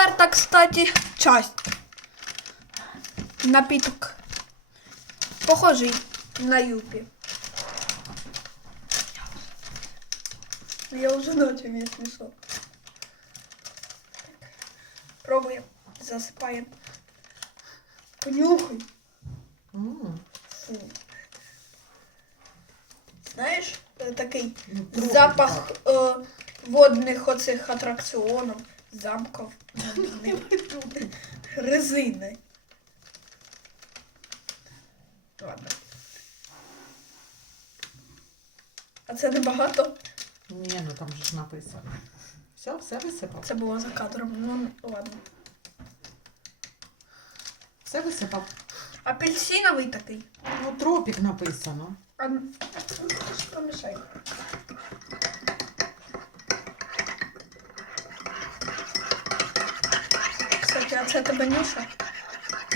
четверта, кстати, часть. Напіток. Похожий на юпі. Я уже начал, если что. Пробуем. Засыпаем. Понюхай. М, Фу. Знаєш, е, такий ну, трохи запах так. Е, водних оцих резини. Ладно. А це небагато. Ні, ну там же ж написано. Все, все висипав. Це було за кадром. Ну, ладно. Все висипав. Апельсиновий такий. Ну, тропік написано. А, ну, ж помішай. Кстати, а це тебе Нюша?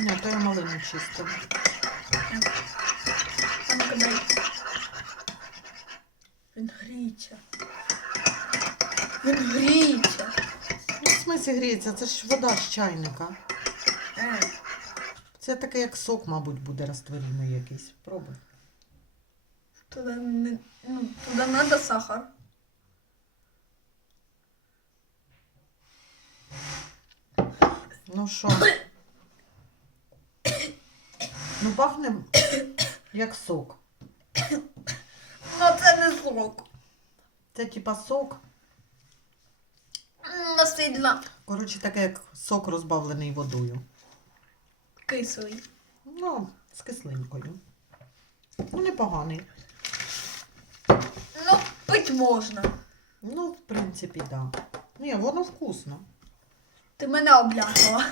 Ні, то я малину чистила. А ну-ка дай. Він гріється. Він гріється. Ну, в смислі гріється, це ж вода з чайника. Е, Це таке, як сок, мабуть, буде розтворимий якийсь. Пробуй. Туди не, ну, туди надо сахар. Ну що? Ну, пахне як сок. Ну це не сок. Це типа сок. Насильно Коротше, таке, як сок розбавлений водою. кислий. Ну, з кислинкою. Ну, непоганий. Ну, пить можна. Ну, в принципі, так. Да. Ні, воно вкусно. Ти мене обляпала.